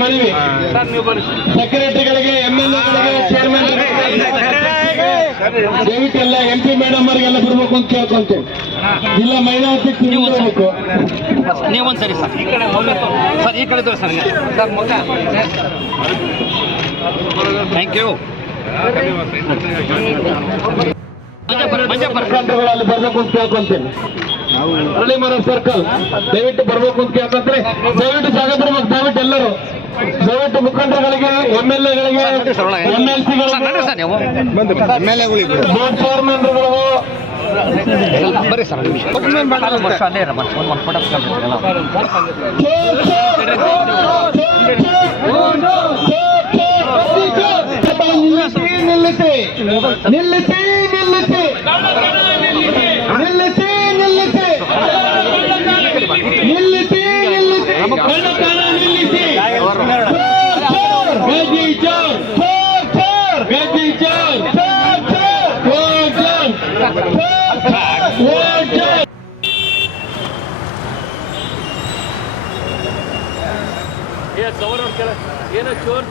ಮನವಿ ಸೆಕ್ರೆಟರಿಗಳಿಗೆ, MLA-ಗಳಿಗೆ, ಚೇರ್ಮನ್ ದಯವಿಟ್ಟು ಎಲ್ಲ MP ಮೇಡಮ್ ಅವರಿಗೆಲ್ಲ ಬರ್ಬೇಕು ಅಂತ ಕೇಳ್ಕೊಂತೇವೆ. ಜಿಲ್ಲಾ ಮಹಿಳಾ ಅಧ್ಯಕ್ಷ ಹೋಗ್ಬೇಕು. ನೀವೊಂದ್ಸರಿ ಸರ್ ಈ ಕಡೆ ಸರ್, ಈ ಕಡೆ ಸರ್ ಸರ್ ಮುಖ. Thank you. ಅಲ್ಲಿ ಬರ್ಬೇಕು ಅಂತ ಕೇಳ್ಕೊಂತೇನೆ. ಹಳ್ಳಿಮರ ಸರ್ಕಲ್ ದಯವಿಟ್ಟು ಬರ್ಬೇಕು ಅಂತ ಕೇಳ್ಕೊಂಡ್ರೆ ದಯವಿಟ್ಟು ಜಾಗ ಬರ್ಬೇಕು. ದಯವಿಟ್ಟು ಎಲ್ಲರೂ ದಯವಿಟ್ಟು ಮುಖಂಡರುಗಳಿಗೆ, MLA-ಗಳಿಗೆ, MLC-ಗಳಿಗೆ, ಬೋರ್ಡ್ ಚೇರ್ಮನ್ಗಳು ಬರ್ರಿ ಸರ್. ನಿಲ್ಲಿಸಿ ನಿಲ್ಲಿಸಿ ನಿಲ್ಲಿಸಿ ನಿಲ್ಲಿಸಿ ನಿಲ್ಲಿಸಿ ನಿಲ್ಲಿಸಿ ನಿಲ್ಲಿಸಿ ನಿಲ್ಲಿಸಿ ಗಾಜಿ ಚೌರ್ ಗಾಜಿ ಚೌರ್ ಏನೋ ಚೋರ್